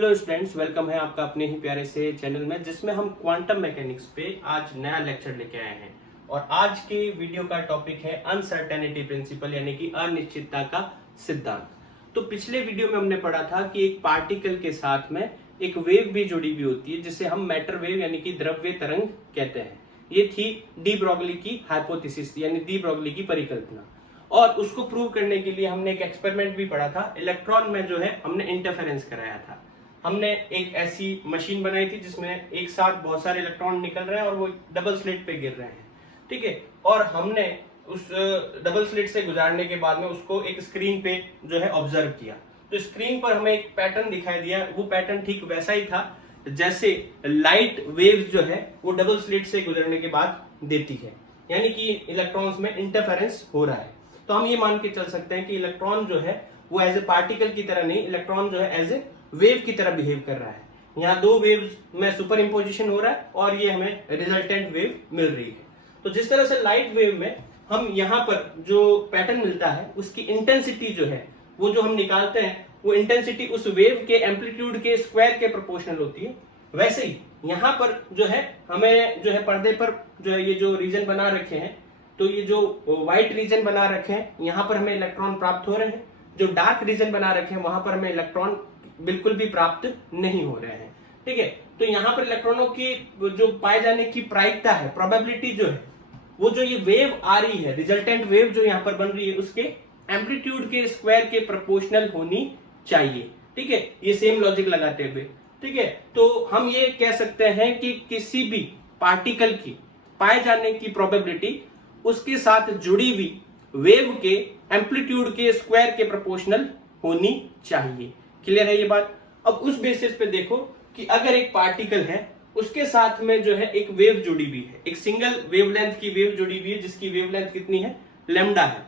Hello students, welcome है आपका अपने ही प्यारे से चैनल में जिसमें हम क्वांटम मैकेनिक्स पे आज नया लेक्चर लेके आए हैं। और आज के वीडियो का टॉपिक है अनसर्टेनिटी प्रिंसिपल, यानी कि अनिश्चितता का सिद्धांत। तो पिछले वीडियो में हमने पढ़ा था कि एक पार्टिकल के साथ में एक वेव भी जुड़ी हुई होती है जिसे हम मैटर वेव यानी कि द्रव्य तरंग कहते हैं। ये थी डी ब्रोगली की हाइपोथेसिस, यानी डी ब्रोगली की परिकल्पना। और उसको प्रूव करने के लिए हमने एक एक्सपेरिमेंट भी पढ़ा था। इलेक्ट्रॉन में जो है हमने इंटरफेरेंस कराया था। हमने एक ऐसी मशीन बनाई थी जिसमें एक साथ बहुत सारे इलेक्ट्रॉन निकल रहे हैं और वो डबल स्लिट पे गिर रहे हैं, ठीक है। और हमने उस डबल स्लिट से गुजारने के बाद में उसको एक स्क्रीन पे जो है ऑब्जर्व किया। तो स्क्रीन पर हमें एक पैटर्न दिखाई दिया। वो पैटर्न ठीक वैसा ही था जैसे लाइट वेव्स जो है वो डबल स्लिट से गुजरने के बाद देती है, यानी कि इलेक्ट्रॉन्स में इंटरफेरेंस हो रहा है। तो हम ये मान के चल सकते हैं कि इलेक्ट्रॉन जो है वो एज ए पार्टिकल की तरह नहीं, इलेक्ट्रॉन जो है एज ए वेव की तरह बिहेव कर रहा है। यहाँ दो वेव्स में सुपर इम्पोजिशन हो रहा है और ये हमें रिजल्टेंट वेव मिल रही है। तो जिस तरह से लाइट वेव में हम यहाँ पर जो पैटर्न मिलता है उसकी इंटेंसिटी जो है वो जो हम निकालते हैं वो इंटेंसिटी उस वेव के एम्पलीट्यूड के स्क्वायर के प्रोपोर्शनल होती है। वैसे ही यहाँ पर जो है हमें जो है पर्दे पर जो है ये जो रीजन बना रखे हैं, तो ये जो व्हाइट रीजन बना रखे हैं यहाँ पर हमें इलेक्ट्रॉन प्राप्त हो रहे हैं। जो डार्क रीजन बना रखे हैं वहां पर हमें इलेक्ट्रॉन बिल्कुल भी प्राप्त नहीं हो रहे हैं, ठीक है। तो यहाँ पर इलेक्ट्रॉनों की जो पाए जाने की प्रायिकता है, प्रोबेबिलिटी जो है, वो जो ये वेव आ रही है, रिजल्टेंट वेव जो यहाँ पर बन रही है उसके एम्पलीट्यूड के स्क्वायर के प्रोपोर्शनल होनी चाहिए, ठीक है। ये सेम लॉजिक लगाते हुए, ठीक है। तो हम ये कह सकते हैं कि किसी भी पार्टिकल की पाए जाने की प्रोबेबिलिटी उसके साथ जुड़ी हुई वेव के एम्पलीट्यूड के स्क्वायर के प्रोपोर्शनल होनी चाहिए। क्लियर है ये बात। अब उस बेसिस पे देखो कि अगर एक पार्टिकल है उसके साथ में जो है एक वेव जुड़ी हुई है, एक सिंगल वेवलेंथ की वेव जुड़ी हुई है जिसकी वेवलेंथ कितनी है, लैम्डा है,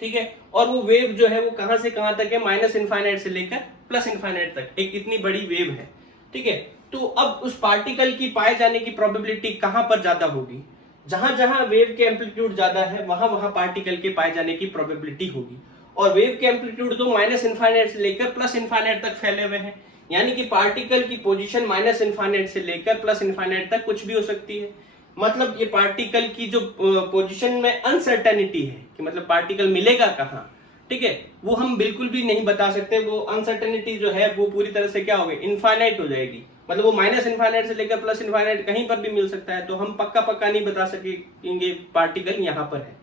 ठीक है। और वो वेव जो है वो कहां से कहां तक है, माइनस इनफाइनाइट से लेकर प्लस इनफाइनाइट तक एक इतनी बड़ी वेव है, ठीक है। तो अब उस पार्टिकल की पाए जाने की प्रोबेबिलिटी कहां पर ज्यादा होगी, जहां जहां वेव के एम्पलीट्यूड ज्यादा है वहां वहां पार्टिकल के पाए जाने की प्रोबेबिलिटी होगी। और वेव के एम्पलीट्यूड तो माइनस इनफाइनाइट से लेकर प्लस इनफाइनाइट तक फैले हुए हैं, यानी कि पार्टिकल की पोजीशन माइनस इनफाइनाइट से लेकर प्लस इनफाइनाइट तक कुछ भी हो सकती है। मतलब ये पार्टिकल की जो पोजीशन में अनसर्टेनिटी है कि मतलब पार्टिकल मिलेगा कहाँ, ठीक है, वो हम बिल्कुल भी नहीं बता सकते। वो अनसर्टेनिटी जो है वो पूरी तरह से क्या होगी, इनफाइनाइट हो जाएगी। मतलब वो माइनस इनफाइनाइट से लेकर प्लस इनफाइनाइट कहीं पर भी मिल सकता है। तो हम पक्का नहीं बता सकेंगे पार्टिकल यहाँ पर है,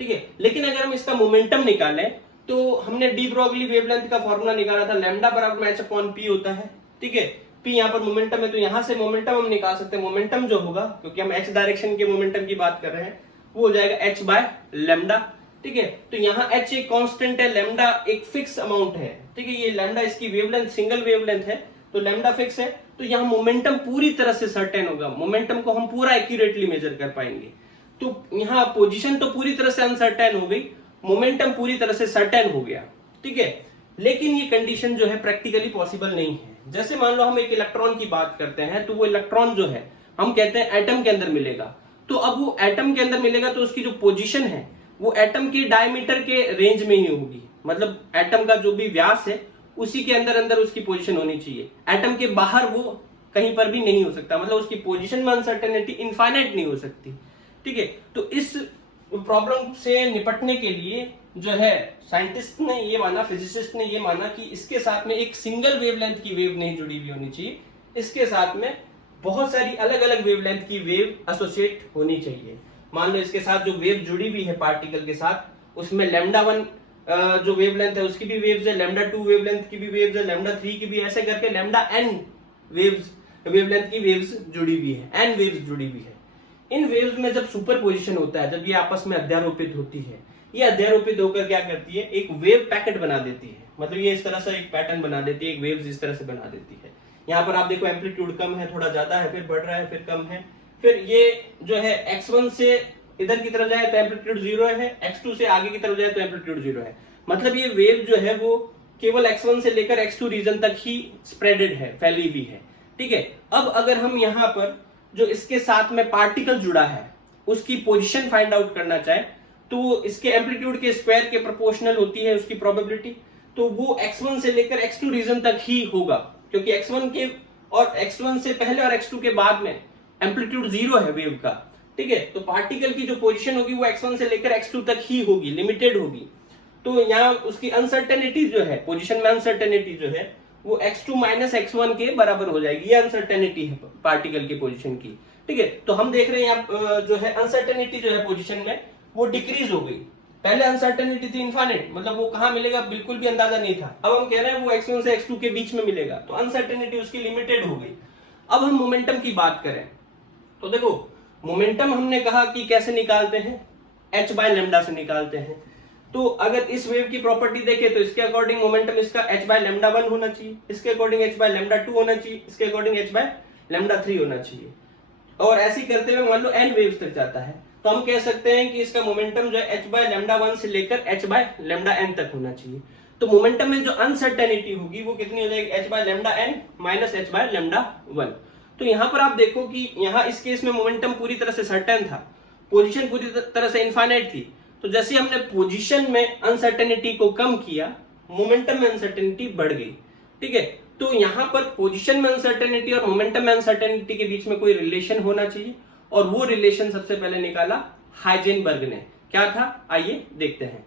ठीक है। लेकिन अगर हम इसका मोमेंटम निकालें तो हमने डी ब्रोगली वेवलेंथ का फॉर्मूला निकाला था, लैम्डा बराबर एच अपॉन पी होता है, ठीक है। पी यहाँ पर मोमेंटम है तो यहाँ से मोमेंटम हम निकाल सकते हैं। मोमेंटम जो होगा, क्योंकि हम एक्स डायरेक्शन के मोमेंटम की बात कर रहे हैं, वो हो जाएगा एच बाय लैम्डा, ठीक है। तो यहाँ एच एक कांस्टेंट है, लैम्डा एक फिक्स अमाउंट है, ठीक है। ये लैम्डा इसकी वेवलेंथ सिंगल वेवलेंथ है तो लैम्डा फिक्स है। तो यहाँ मोमेंटम पूरी तरह से सर्टेन होगा, मोमेंटम को हम पूरा एक्यूरेटली मेजर कर पाएंगे। तो यहाँ पोजीशन तो पूरी तरह से अनसर्टेन हो गई, मोमेंटम पूरी तरह से सर्टेन हो गया, ठीक है। लेकिन ये कंडीशन जो है प्रैक्टिकली पॉसिबल नहीं है। जैसे मान लो हम एक इलेक्ट्रॉन की बात करते हैं तो वो इलेक्ट्रॉन जो है हम कहते हैं एटम के अंदर मिलेगा। तो अब वो एटम के अंदर मिलेगा तो उसकी जो पोजीशन है वो एटम के डायमीटर के रेंज में ही होगी। मतलब एटम का जो भी व्यास है उसी के अंदर अंदर उसकी पोजीशन होनी चाहिए। एटम के बाहर वो कहीं पर भी नहीं हो सकता, मतलब उसकी पोजीशन में अनसर्टेनिटी इनफाइनाइट नहीं हो सकती, ठीक है। तो इस प्रॉब्लम से निपटने के लिए जो है साइंटिस्ट ने ये माना, फिजिसिस्ट ने ये माना कि इसके साथ में एक सिंगल वेवलेंथ की वेव नहीं जुड़ी हुई होनी चाहिए, इसके साथ में बहुत सारी अलग अलग वेवलेंथ की वेव एसोसिएट होनी चाहिए। मान लो इसके साथ जो वेव जुड़ी हुई है पार्टिकल के साथ, उसमें लैम्डा 1 जो वेवलेंथ है उसकी भी वेव्स है, लैम्डा 2 वेवलेंथ की भी वेव्स है, लैम्डा 3 की भी, ऐसे करके लैम्डा n वेवलेंथ की वेव्स जुड़ी हुई है, n वेव्स जुड़ी हुई है। इन वेव्स में जब सुपरपोजिशन होता है, जब ये आपस में अध्यारोपित होती है, ये अध्यारोपित होकर क्या करती है, एक वेव पैकेट बना देती है। मतलब ये इस तरह से एक पैटर्न बना देती है, एक वेव्स इस तरह से बना देती है। यहाँ पर आप देखो एम्पलीट्यूड कम है, थोड़ा ज्यादा है, फिर बढ़ रहा है, फिर कम है, फिर ये जो है x1 से इधर की तरफ जाए तो एम्पलीट्यूड 0 है, x2 से आगे की तरफ जाए तो एम्पलीट्यूड 0 है। मतलब ये वेव जो है वो केवल x1 से लेकर x2 रीजन तक ही स्प्रेडेड है, फैली हुई है, ठीक है। अब अगर हम यहाँ पर जो इसके साथ में पार्टिकल जुड़ा है उसकी पोजीशन फाइंड आउट करना चाहे तो इसके एम्पलीट्यूड के स्क्वायर के प्रोपोर्शनल होती है उसकी प्रोबेबिलिटी। तो वो x1 से लेकर x2 रीजन तक ही होगा, क्योंकि x1 के और x1 से पहले और x2 के बाद में एम्पलीट्यूड 0 है वेव का, ठीक है। तो पार्टिकल की जो पोजीशन होगी वो x1 से लेकर x2 तक ही होगी, लिमिटेड होगी। तो यहाँ उसकी अनसर्टेनिटी जो है, पोजीशन में अनसर्टेनिटी जो है वो x2 माइनस x1 के बराबर हो जाएगी। ये अनसर्टेनिटी है पार्टिकल की पोजीशन की, ठीक है। तो हम देख रहे हैं यहाँ जो है अनसर्टेनिटी जो है पोजीशन में वो डिक्रीज हो गई। पहले अनसर्टेनिटी थी इनफाइनाइट, मतलब वो कहां मिलेगा बिल्कुल भी अंदाजा नहीं था। अब हम कह रहे हैं वो x1 से x2 के बीच में मिलेगा, तो अनसर्टेनिटी उसकी लिमिटेड हो गई। अब हम मोमेंटम की बात करें तो देखो, मोमेंटम हमने कहा कि कैसे निकालते हैं, h बाय लैम्डा से निकालते हैं। तो अगर इस वेव की प्रॉपर्टी देखें तो इसके अकॉर्डिंग मोमेंटम इसका h बाय लैम्डा 1 होना चाहिए, इसके अकॉर्डिंग h बाय लैम्डा 2 होना चाहिए, इसके अकॉर्डिंग h बाय लैम्डा 3 होना चाहिए। और ऐसे करते हुए मान लो n वेव्स तक जाता है, तो हम कह सकते हैं कि इसका मोमेंटम जो है h बाय लैम्डा 1 से लेकर h बाय लैम्डा n तक होना चाहिए। तो मोमेंटम में जो अनसर्टेनिटी होगी वो कितनी हो जाएगी, h by lambda n minus h by lambda 1। तो यहाँ पर आप देखो कि यहाँ इस केस में मोमेंटम पूरी तरह से सर्टेन था, पोजीशन पूरी तरह से इनफाइनाइट थी। तो जैसे हमने पोजीशन में अनसर्टेनिटी को कम किया, मोमेंटम में अनसर्टेनिटी बढ़ गई, ठीक है। तो यहाँ पर पोजीशन में अनसर्टेनिटी और मोमेंटम में अनसर्टेनिटी के बीच में कोई रिलेशन होना चाहिए, और वो रिलेशन सबसे पहले निकाला हाइजेनबर्ग ने। क्या था, आइए देखते हैं।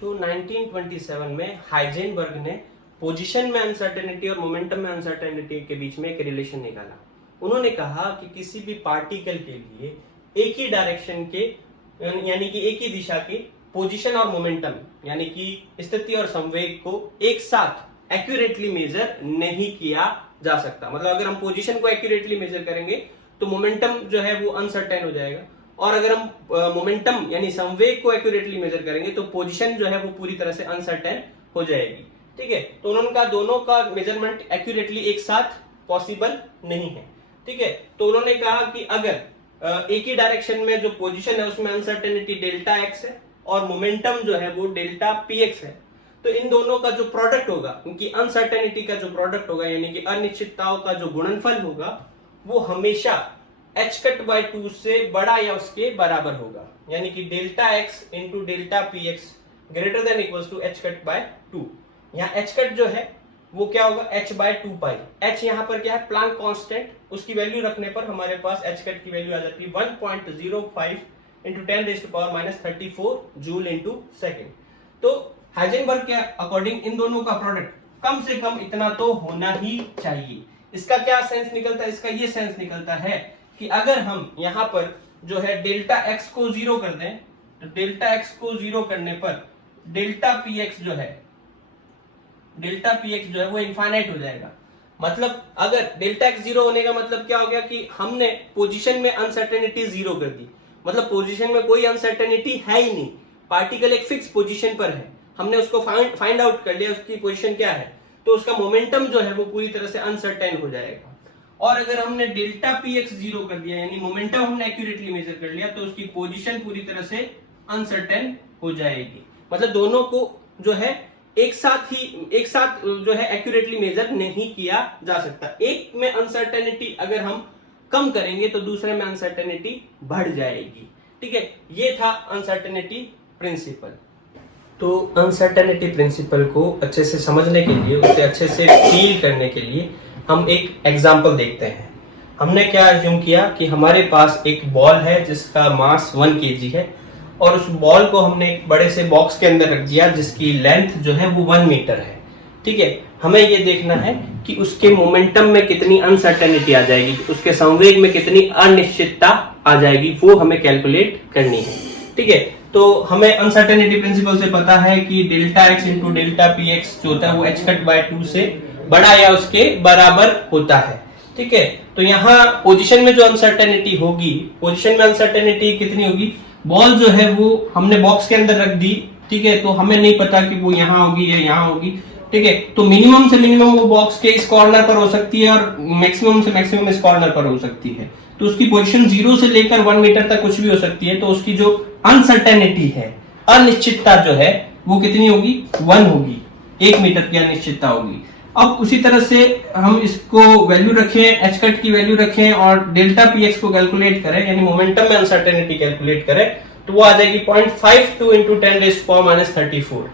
तो 1927 में हाइजेनबर्ग ने पोजीशन में अनसर्टेनिटी और मोमेंटम में अनसर्टेनिटी के बीच में एक रिलेशन निकाला। उन्होंने कहा कि किसी भी पार्टिकल के लिए एक ही डायरेक्शन के यानी कि एक ही दिशा के पोजीशन और मोमेंटम यानी कि स्थिति और संवेग को एक साथ एक्यूरेटली मेजर नहीं किया जा सकता। मतलब अगर हम पोजीशन को एक्यूरेटली मेजर करेंगे तो मोमेंटम जो है वो अनसर्टेन हो जाएगा, और अगर हम मोमेंटम यानी संवेग को एक्यूरेटली मेजर करेंगे तो पोजीशन जो है वो पूरी तरह से अनसर्टेन हो जाएगी, ठीक है। तो उन्होंने कहा दोनों का मेजरमेंट एक्यूरेटली एक साथ पॉसिबल नहीं है, ठीक है। तो उन्होंने कहा कि अगर एक ही डायरेक्शन में जो पोजीशन है उसमें अनसर्टेनिटी डेल्टा x है और मोमेंटम जो है वो डेल्टा px है, तो इन दोनों का जो प्रोडक्ट होगा, उनकी अनसर्टेनिटी का जो प्रोडक्ट होगा यानी कि अनिश्चितताओं का जो गुणनफल होगा वो हमेशा h कट बाय 2 से बड़ा या उसके बराबर होगा। यानी कि delta x into delta px greater than equals to h cut by 2। यहाँ h कट जो है वो क्या होगा, h बाय 2 पाई। h यहाँ पर क्या है, प्लांक कांस्टेंट, उसकी वैल्यू रखने पर हमारे पास h कट की वैल्यू आ जाती है 1.05 into 10 raise to power minus 34 joule into second. तो हाइजेनबर्ग के अकॉर्डिंग इन दोनों का प्रोडक्ट कम से कम इतना तो होना ही चाहिए। इसका क्या सेंस निकलता है, इसका ये सेंस निकलता है कि अगर हम यहाँ पर जो है डेल्टा x को 0 कर दें, तो डेल्टा x को 0 करने पर डेल्टा px जो है वो इनफाइनाइट हो जाएगा। मतलब अगर डेल्टा x 0 होने का मतलब क्या हो गया कि हमने पोजीशन में अनसर्टेनिटी 0 कर दी, मतलब पोजीशन में कोई अनसर्टेनिटी है ही नहीं, पार्टिकल एक फिक्स पोजीशन पर है, हमने उसको फाइंड आउट कर लिया उसकी पोजीशन क्या है, तो उसका मोमेंटम जो है वो पूरी तरह से अनसर्टेन हो जाएगा। और अगर हमने डेल्टा px 0 कर दिया यानी मोमेंटम हमने एक्यूरेटली मेजर कर लिया, तो उसकी पोजीशन पूरी तरह से अनसर्टेन हो जाएगी। मतलब दोनों को जो है एक साथ जो है एक्यूरेटली मेजर नहीं किया जा सकता। एक में अनसर्टेनिटी अगर हम कम करेंगे तो दूसरे में अनसर्टेनिटी बढ़ जाएगी, ठीक है। ये था अनसर्टेनिटी प्रिंसिपल। तो अनसर्टेनिटी प्रिंसिपल को अच्छे से समझने के लिए, उसे अच्छे से फील करने के लिए हम एक एग्जांपल देखते हैं। हमने क्या अज्यूम किया कि हमारे पास एक बॉल है जिसका मास 1 kg है, और उस बॉल को हमने एक बड़े से बॉक्स के अंदर रख दिया जिसकी लेंथ जो है वो 1 मीटर है, ठीक है। हमें ये देखना है कि उसके मोमेंटम में कितनी अनसर्टेनिटी आ जाएगी, उसके संवेग में कितनी अनिश्चितता आ जाएगी, वो हमें कैलकुलेट करनी है, ठीक है। तो हमें अनसर्टेनिटी प्रिंसिपल से पता है कि delta x into delta px जो होता है वो h कट बाय 2 से बड़ा या उसके बराबर होता है, ठीक है। तो यहाँ पोजीशन में जो अनसर्टेनिटी होगी, पोजीशन में अनसर्टेनिटी कितनी होगी, बॉल जो है वो हमने बॉक्स के अंदर रख दी, ठीक है। तो हमें नहीं पता कि वो यहाँ होगी या यहाँ होगी, ठीक है। तो मिनिमम से मिनिमम वो बॉक्स के इस कॉर्नर पर हो सकती है और मैक्सिमम से मैक्सिमम इस कॉर्नर पर हो सकती है। तो उसकी पोजीशन 0 से लेकर 1 मीटर तक कुछ भी हो सकती है। तो उसकी जो अनसर्टेनिटी है, अनिश्चितता जो है वो कितनी होगी, 1 होगी, 1 मीटर की अनिश्चितता होगी। अब उसी तरह से हम इसको वैल्यू रखें, h कट की वैल्यू रखें और डेल्टा px को कैलकुलेट करें यानी मोमेंटम में अनसर्टेनिटी कैलकुलेट करें, तो वो आ जाएगी 0.52 into 10 raise to power minus 34।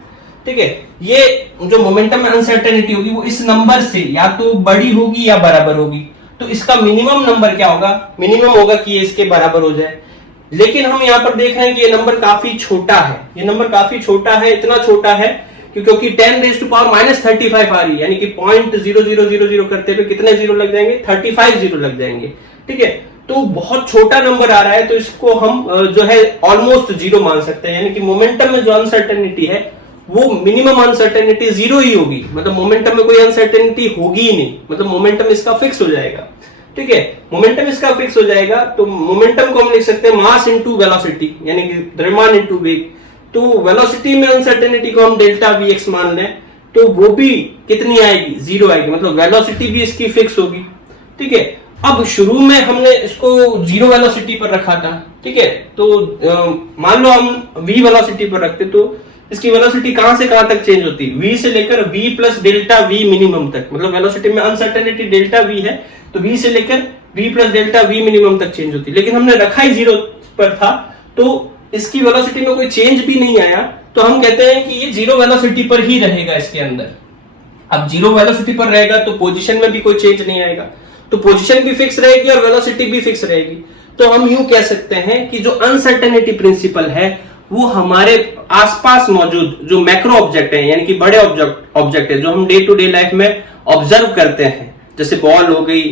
ठीक है। ये जो मोमेंटम में अनसर्टेनिटी होगी वो इस नंबर से या तो बड़ी होगी या बराबर होगी। तो इसका मिनिमम नंबर क्या होगा, मिनिमम होगा कि ये इसके बराबर हो जाए। लेकिन हम यहाँ पर देख रहे हैं कि ये नंबर काफी छोटा है, ये नंबर काफी छोटा है, इतना छोटा है क्योंकि 10⁻⁻35 आ रही है, यानी कि 0.0000 करते हुए कितने जीरो लग जाएंगे, 35 जीरो लग जाएंगे। ठीक है, तो बहुत छोटा नंबर आ रहा है, तो इसको हम जो है ऑलमोस्ट जीरो मान सकते हैं। यानी कि मोमेंटम में जो अनसर्टेनिटी है वो मिनिमम अनसर्टेनिटी जीरो ही होगी, मतलब मोमेंटम में कोई अनसर्टेनिटी होगी ही नहीं, मतलब मोमेंटम इसका फिक्स हो जाएगा। ठीक है, मोमेंटम इसका फिक्स हो जाएगा। तो मोमेंटम को हम लिख सकते हैं मास इनटू वेलोसिटी, यानी कि द्रव्यमान इनटू वेग। तो वेलोसिटी में अनसर्टेनिटी को हम डेल्टा वी एक्स मान लें तो वो भी कितनी आएगी, जीरो आएगी, मतलब वेलोसिटी भी इसकी फिक्स होगी। ठीक है, अब शुरू में हमने इसको जीरो वेलोसिटी पर रखा था। ठीक है, तो मान लो हम v वेलोसिटी पर रखते तो इसकी वेलोसिटी कहां से कहां तक चेंज होती है, v से लेकर v plus delta v minimum तक, मतलब वेलोसिटी में अनसर्टेनिटी डेल्टा v है तो v से लेकर v plus delta v minimum तक चेंज होती है। लेकिन हमने रखा ही जीरो पर था तो इसकी वेलोसिटी में कोई चेंज भी नहीं आया, तो हम कहते हैं कि ये जीरो वेलोसिटी पर ही रहेगा इसके अंदर। अब जीरो वेलोसिटी पर रहेगा तो पोजीशन में भी कोई चेंज नहीं आएगा, तो पोजीशन भी फिक्स रहेगी और वेलोसिटी भी फिक्स रहेगी। तो हम यूं कह सकते हैं कि जो अनसर्टेनिटी प्रिंसिपल है वो हमारे आसपास मौजूद जो मैक्रो ऑब्जेक्ट है, यानी कि बड़े ऑब्जेक्ट है जो हम डे टू डे लाइफ में ऑब्जर्व करते हैं, जैसे बॉल हो गई,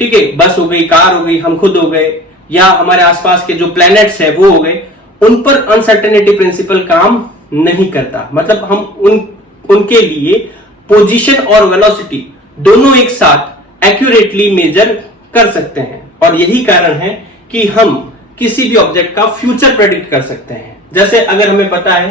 ठीक है, बस हो गई, कार हो गई, हम खुद हो गए, या हमारे आसपास के जो प्लैनेट्स है वो हो गए, उन पर अनसर्टेनिटी प्रिंसिपल काम नहीं करता। मतलब हम उनके लिए पोजीशन और वेलोसिटी दोनों एक साथ एक्यूरेटली मेजर कर सकते हैं, और यही कारण है कि हम किसी भी ऑब्जेक्ट का फ्यूचर प्रेडिक्ट कर सकते हैं। जैसे अगर हमें पता है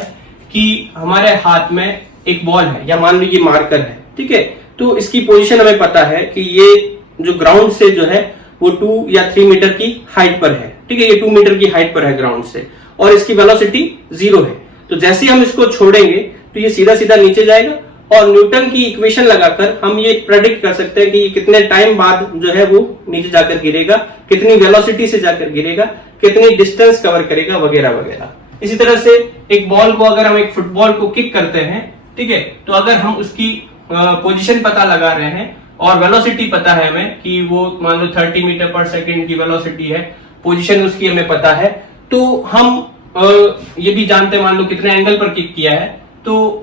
कि हमारे हाथ में एक बॉल है, या मान लो ये मार्कर है, ठीक है, तो इसकी पोजीशन हमें पता है कि ये जो ग्राउंड से जो है वो 2 या 3 मीटर की हाइट पर है। ठीक है, ये 2 मीटर की हाइट पर है ग्राउंड से, और इसकी वेलोसिटी 0 है। तो जैसे ही हम इसको छोड़ेंगे तो ये सीधा सीधा नीचे जाएगा, और न्यूटन की इक्वेशन लगाकर हम ये प्रेडिक्ट कर सकते हैं कि ये कितने टाइम बाद जो है वो नीचे जाकर गिरेगा, कितनी वेलोसिटी से जाकर गिरेगा, कितनी डिस्टेंस कवर करेगा, वगैरह वगैरह। इसी तरह से एक बॉल को अगर हम एक फुटबॉल को किक करते हैं, ठीक है, तो अगर हम उसकी पोजीशन पता लगा रहे हैं और वेलोसिटी पता है हमें कि वो मान लो 30 मीटर पर सेकंड की वेलोसिटी है, पोजीशन उसकी हमें पता है, तो हम ये भी जानते हैं मान लो कितने एंगल पर किक किया है, तो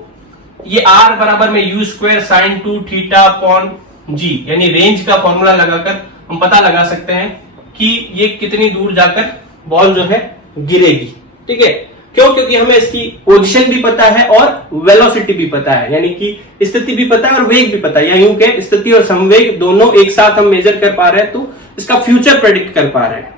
ये r बराबर में u square sine 2 theta upon g, यानी रेंज का फॉर्मूला लगाकर हम पता लगा सकते हैं कि ये कितनी दूर जाकर बॉल जो है गिरेगी। ठीक है, क्यों? क्योंकि हमें इसकी पोजीशन भी पता है और वेलोसिटी भी पता है, यानी कि स्थिति भी पता है और वेग भी पता है, या यूं के स्थिति और संवेग दोनों एक साथ हम मेजर कर पा रहे हैं, तो इसका फ्यूचर प्रेडिक्ट कर पा रहे हैं।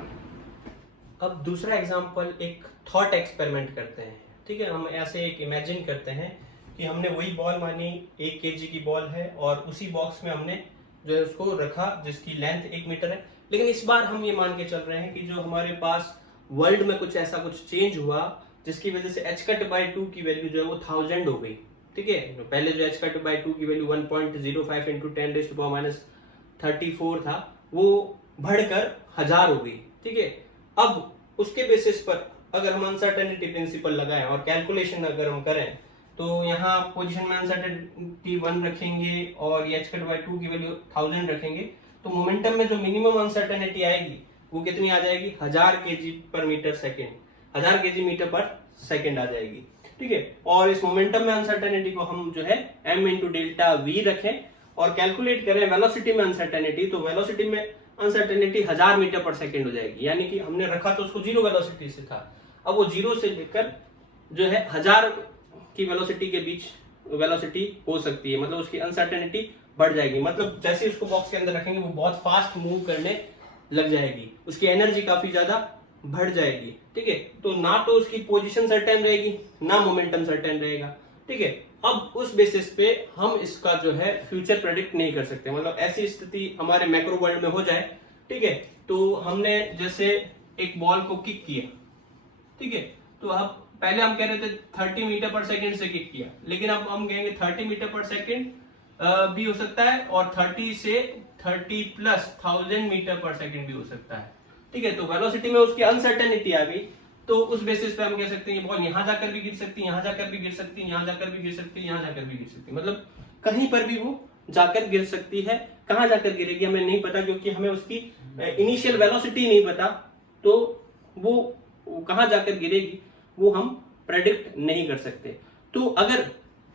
अब दूसरा एग्जांपल, एक थॉट एक्सपेरिमेंट करते हैं। ठीक है, हम ऐसे एक इमेजिन करते हैं कि हमने वही बॉल मानी 1 kg की बॉल है, और उसी बॉक्स में हमने जो है उसको रखा जिसकी लेंथ 1 मीटर है। लेकिन इस बार हम ये मान के चल रहे हैं कि जो हमारे पास वर्ल्ड में कुछ ऐसा कुछ चेंज हुआ जिसकी वजह से h/2 की वैल्यू जो है वो 1000 हो गई। ठीक है, पहले जो h/2 की वैल्यू 1.05 इंटू 10⁻34 था, वो बढ़कर 1000 हो गई। ठीक है, अब उसके बेसिस पर अगर हम अनसर्टेनिटी प्रिंसिपल लगाएं और कैलकुलेशन अगर हम करें, तो यहाँ पोजीशन में अनसर्टेनिटी 1 रखेंगे और ये h/2 की वैल्यू 1000 रखेंगे, तो मोमेंटम में जो मिनिमम अनसर्टेनिटी आएगी वो कितनी आ जाएगी, 1000 kg पर मीटर सेकेंड, 1000 kg मीटर पर सेकेंड आ जाएगी। ठीक है, और इस मोमेंटम में अनसर्टेनिटी को हम जो है m इंटू डेल्टा वी रखें और कैलकुलेट करें वेलोसिटी में अनसर्टेनिटी, तो वेलोसिटी में अनसर्टेनिटी 1000 मीटर पर सेकेंड हो जाएगी। यानी कि हमने रखा तो उसको जीरो वेलोसिटी से था, अब वो जीरो से लेकर जो है 1000 की वेलोसिटी के बीच वेलोसिटी हो सकती है, मतलब उसकी अनसर्टेनिटी बढ़ जाएगी। मतलब जैसे उसको बॉक्स के अंदर रखेंगे वो बहुत फास्ट मूव करने लग जाएगी, उसकी एनर्जी काफी ज्यादा बढ़ जाएगी। ठीक है, तो ना तो उसकी पोजीशन सर्टेन रहेगी, ना मोमेंटम सर्टेन रहेगा। ठीक है, अब उस बेसिस पे हम इसका जो है फ्यूचर प्रेडिक्ट नहीं कर सकते, मतलब ऐसी स्थिति हमारे मैक्रो वर्ल्ड में हो जाए। ठीक है, तो हमने जैसे एक बॉल को किक किया, ठीक है, तो अब पहले हम कह रहे थे 30 मीटर पर सेकंड से किक किया, लेकिन अब हम कहेंगे 30 मीटर पर सेकंड भी हो सकता है, और 30 से 30 प्लस 1000 मीटर पर सेकंड भी हो सकता है। ठीक है, तो वेलोसिटी में उसकी अनसर्टेनिटी आ गई, तो उस बेसिस पे हम कह सकते हैं ये बॉल यहां जाकर भी गिर सकती है, यहां जाकर भी गिर सकती है, यहां जाकर भी गिर सकती है, यहां जाकर भी गिर सकती है, मतलब कहीं पर भी वो जाकर गिर सकती है। कहां जाकर गिरेगी हमें नहीं पता, क्योंकि हमें उसकी इनिशियल वेलोसिटी नहीं पता, तो वो कहां जाकर गिरेगी वो हम प्रेडिक्ट नहीं कर सकते। तो अगर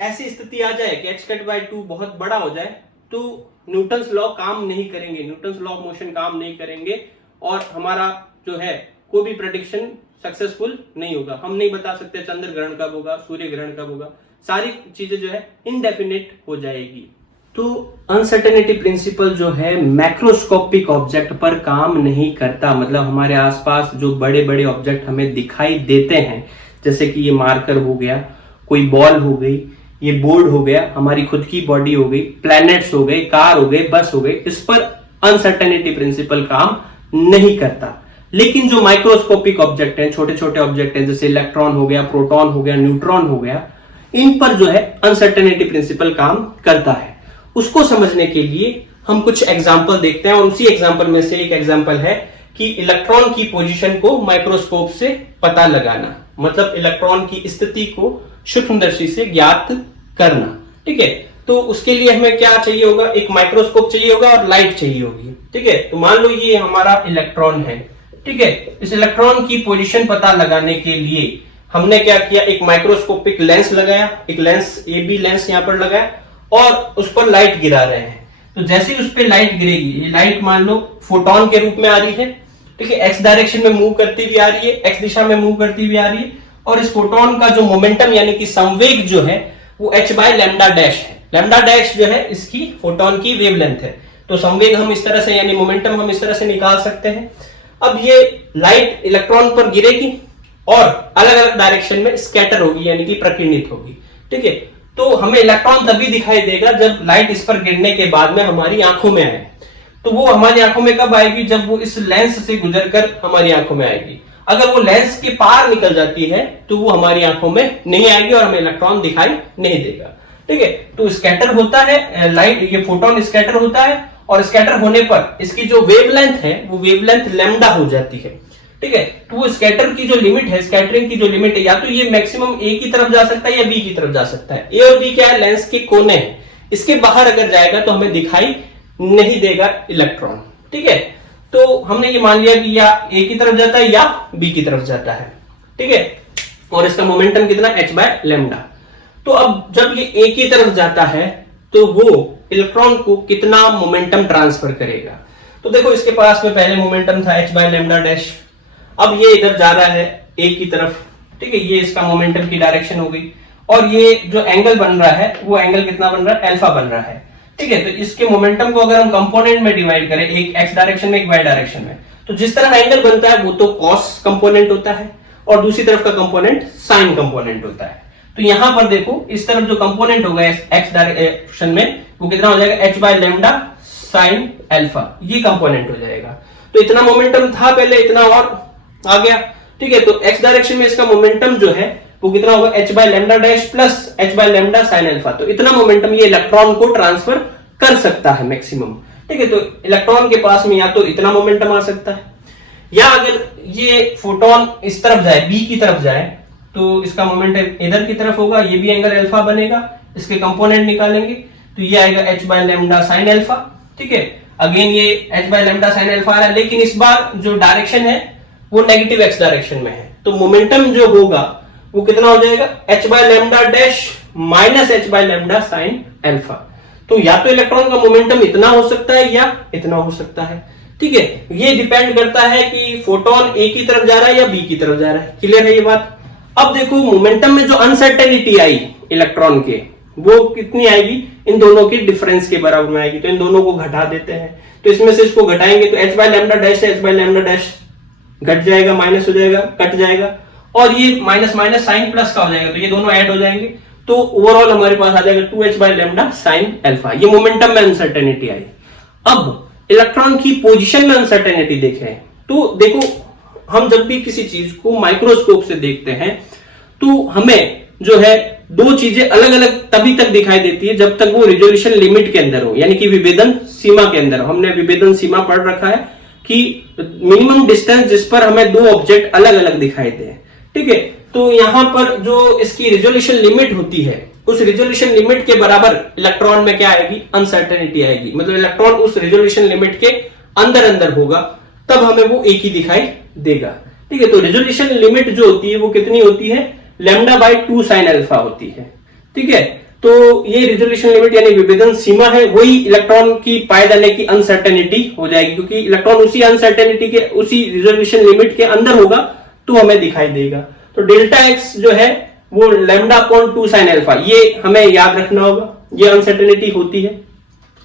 ऐसी स्थिति आ जाए कि h कट बाय 2 बहुत बड़ा हो जाए, तो न्यूटन्स लॉ काम नहीं करेंगे, न्यूटन्स लॉ ऑफ मोशन काम नहीं करेंगे, और हमारा जो है कोई भी प्रेडिक्शन सक्सेसफुल नहीं होगा। हम नहीं बता सकते चंद्र ग्रहण कब होगा, सूर्य ग्रहण कब होगा, सारी चीजें जो है इनडेफिनेट हो जाएगी। तो अनसर्टेनिटी प्रिंसिपल जो है मैक्रोस्कोपिक ऑब्जेक्ट पर काम नहीं करता, मतलब हमारे आसपास जो बड़े बड़े ऑब्जेक्ट हमें दिखाई देते हैं, जैसे कि ये मार्कर हो गया, कोई बॉल हो गई, ये बोर्ड हो गया, हमारी खुद की बॉडी हो गई, प्लैनेट्स हो गए, कार हो गए, बस हो गए, इस पर अनसर्टेनिटी प्रिंसिपल काम नहीं करता। लेकिन जो माइक्रोस्कोपिक ऑब्जेक्ट हैं, छोटे छोटे ऑब्जेक्ट हैं, जैसे इलेक्ट्रॉन हो गया, प्रोटॉन हो गया, न्यूट्रॉन हो गया, इन पर जो है अनसर्टेनिटी प्रिंसिपल काम करता है। उसको समझने के लिए हम कुछ एग्जाम्पल देखते हैं, और उसी एग्जाम्पल में से एक एग्जाम्पल है कि इलेक्ट्रॉन की पोजीशन को माइक्रोस्कोप से पता लगाना, मतलब इलेक्ट्रॉन की स्थिति को सूक्ष्मदर्शी से ज्ञात करना। ठीक है, तो उसके लिए हमें क्या चाहिए होगा, एक माइक्रोस्कोप चाहिए होगा और लाइट चाहिए होगी। ठीक है, तो मान लो ये हमारा इलेक्ट्रॉन है। ठीक है, इस इलेक्ट्रॉन की पोजीशन पता लगाने के लिए हमने क्या किया, एक माइक्रोस्कोपिक लेंस लगाया, एक लेंस AB लेंस यहां पर लगाया, और उस पर लाइट गिरा रहे हैं। तो जैसे ही उस पर लाइट गिरेगी, ये लाइट मान लो फोटोन के रूप में आ रही है। ठीक है, एक्स डायरेक्शन में मूव करती हुई आ रही है, एक्स दिशा में मूव करती हुई आ रही है, और इस फोटोन का जो मोमेंटम यानी कि संवेग जो है वो h बाय लैम्डा डैश है। लैम्डा डैश जो है इसकी फोटोन की वेवलेंथ है। तो संवेग हम इस तरह से यानी मोमेंटम हम इस तरह से निकाल सकते हैं। अब ये लाइट इलेक्ट्रॉन पर गिरेगी और अलग अलग डायरेक्शन में स्कैटर होगी यानी कि प्रकीर्णित होगी। ठीक है, तो हमें इलेक्ट्रॉन तभी दिखाई देगा जब लाइट इस पर गिरने के बाद में हमारी आंखों में आए। तो वो हमारी आंखों में कब आएगी, जब वो इस लेंस से गुजरकर हमारी आंखों में आएगी। अगर वो लेंस के पार निकल जाती है तो वो हमारी आंखों में नहीं आएगी और हमें इलेक्ट्रॉन दिखाई नहीं देगा। ठीक है, तो स्कैटर होता है लाइट, ये फोटोन स्कैटर होता है, और स्कैटर होने पर इसकी जो वेवलेंथ है वो वेवलेंथ लैम्डा हो जाती है। ठीक है, तो वो स्कैटर की जो लिमिट है, स्कैटरिंग की जो लिमिट है, या तो ये मैक्सिमम ए की तरफ जा सकता है या बी की तरफ जा सकता है। ए और बी क्या है, लेंस के कोने हैं, इसके बाहर अगर जाएगा तो हमें दिखाई नहीं देगा इलेक्ट्रॉन। ठीक है, तो हमने ये मान लिया कि या ए की तरफ जाता है या बी की तरफ जाता है। ठीक है, और इसका मोमेंटम कितना, h बाय लैम्डा। तो अब जब ये ए की तरफ जाता है तो वो इलेक्ट्रॉन को कितना मोमेंटम ट्रांसफर करेगा। तो देखो इसके पास में पहले मोमेंटम था h बाय लैम्डा डैश, अब ये इधर जा रहा है ए की तरफ। ठीक है, ये इसका मोमेंटम की डायरेक्शन हो गई, और ये जो एंगल बन रहा है वो एंगल कितना बन रहा है, अल्फा बन रहा है। ठीक है, तो इसके मोमेंटम को अगर हम कंपोनेंट में डिवाइड करें, एक एक्स डायरेक्शन में एक वाई डायरेक्शन में, तो जिस तरह एंगल बनता है वो तो कॉस कंपोनेंट होता है, और दूसरी तरफ का कंपोनेंट साइन कंपोनेंट होता है। तो यहां पर देखो इस तरफ जो कंपोनेंट होगा एक्स डायरेक्शन में वो कितना हो जाएगा, h by lambda sine alpha, ये कंपोनेंट हो जाएगा। तो इतना मोमेंटम था पहले, इतना और आ गया। ठीक है, तो x डायरेक्शन में इसका मोमेंटम जो है वो कितना होगा, h by lambda dash plus h by lambda sine alpha. तो इतना मोमेंटम ये इलेक्ट्रॉन को ट्रांसफर कर सकता है मैक्सिमम। ठीक है, तो इलेक्ट्रॉन के पास में या तो इतना मोमेंटम आ सकता है, या अगर ये फोटोन इस तरफ जाए, बी की तरफ जाए, तो इसका मोमेंटम इधर की तरफ होगा, ये भी एंगल अल्फा बनेगा। इसके कंपोनेंट निकालेंगे तो ये आएगा h by lambda sine alpha. ठीक है, अगेन ये h by lambda sine alpha आ रहा है, लेकिन इस बार जो डायरेक्शन है वो नेगेटिव x डायरेक्शन में है। तो मोमेंटम जो होगा वो कितना हो जाएगा, h by lambda dash minus h by lambda sine alpha. तो या तो इलेक्ट्रॉन का मोमेंटम इतना हो सकता है या इतना हो सकता है। ठीक है, ये डिपेंड करता है कि फोटोन ए की तरफ जा रहा है या बी की तरफ जा रहा है। क्लियर है ये बात। अब देखो मोमेंटम में जो अनसर्टेनिटी आई इलेक्ट्रॉन के, वो कितनी आएगी, इन दोनों के डिफरेंस के बराबर में आएगी। तो इन दोनों को घटा देते हैं, तो इसमें से इसको घटाएंगे तो h बाय लैम्डा डैश से h बाय लैम्डा डैश घट जाएगा, माइनस हो जाएगा, कट जाएगा, और ये माइनस माइनस साइन प्लस का हो जाएगा, तो ये दोनों ऐड हो जाएंगे। तो ओवरऑल हमारे पास आ जाएगा 2h bye lambda sine alpha. ये मोमेंटम में अनसर्टेनिटी आई। अब इलेक्ट्रॉन की पोजीशन में अनसर्टेनिटी देखें तो देखो, हम जब भी किसी चीज को माइक्रोस्कोप से देखते हैं तो हमें जो है दो चीजें अलग अलग तभी तक दिखाई देती है जब तक वो रिजोल्यूशन लिमिट के अंदर हो, यानी कि विभेदन सीमा के अंदर। हमने विभेदन सीमा पढ़ रखा है कि मिनिमम डिस्टेंस जिस पर हमें दो ऑब्जेक्ट अलग अलग दिखाई दे। ठीक है। तो यहाँ पर जो इसकी रिजोल्यूशन लिमिट होती है, उस रिजोल्यूशन लिमिट के बराबर इलेक्ट्रॉन में क्या आएगी, अनसर्टेनिटी आएगी। मतलब इलेक्ट्रॉन उस रिजोल्यूशन लिमिट के अंदर अंदर होगा, तब हमें वो एक ही दिखाई देगा। ठीक है। तो रिजोल्यूशन लिमिट जो होती है वो कितनी होती है, λ/2 sin अल्फा होती है। ठीक है। तो ये रिजोल्यूशन लिमिट यानी विभेदन सीमा है, वही इलेक्ट्रॉन की पाए जाने की अनसर्टेनिटी हो जाएगी, क्योंकि इलेक्ट्रॉन उसी अनसर्टेनिटी के उसी रिजोल्यूशन लिमिट के अंदर होगा तो हमें दिखाई देगा। तो डेल्टा एक्स जो है वो λ/2 sin अल्फा, ये हमें याद रखना होगा, ये अनसर्टेनिटी होती है।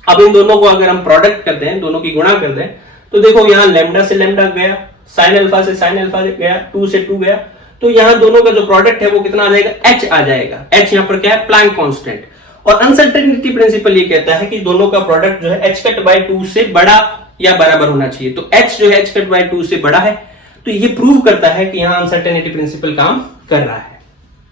अब इन दोनों को अगर हम प्रोडक्ट करते हैं, दोनों की गुणा करते हैं, तो देखो यहाँ लैम्डा से लैम्डा गया, साइन अल्फा से साइन अल्फा गया, 2 से 2 गया, तो यहाँ दोनों का जो प्रोडक्ट है वो कितना आ जाएगा, h आ जाएगा। h यहाँ पर क्या है, प्लैंक कांस्टेंट। और अनसर्टेनिटी प्रिंसिपल ये कहता है कि दोनों का प्रोडक्ट जो है h/2 से बड़ा या बराबर होना चाहिए। तो h जो है h/2 से बड़ा है, तो ये प्रूव करता है कि यहाँ अनसर्टेनिटी प्रिंसिपल काम कर रहा है।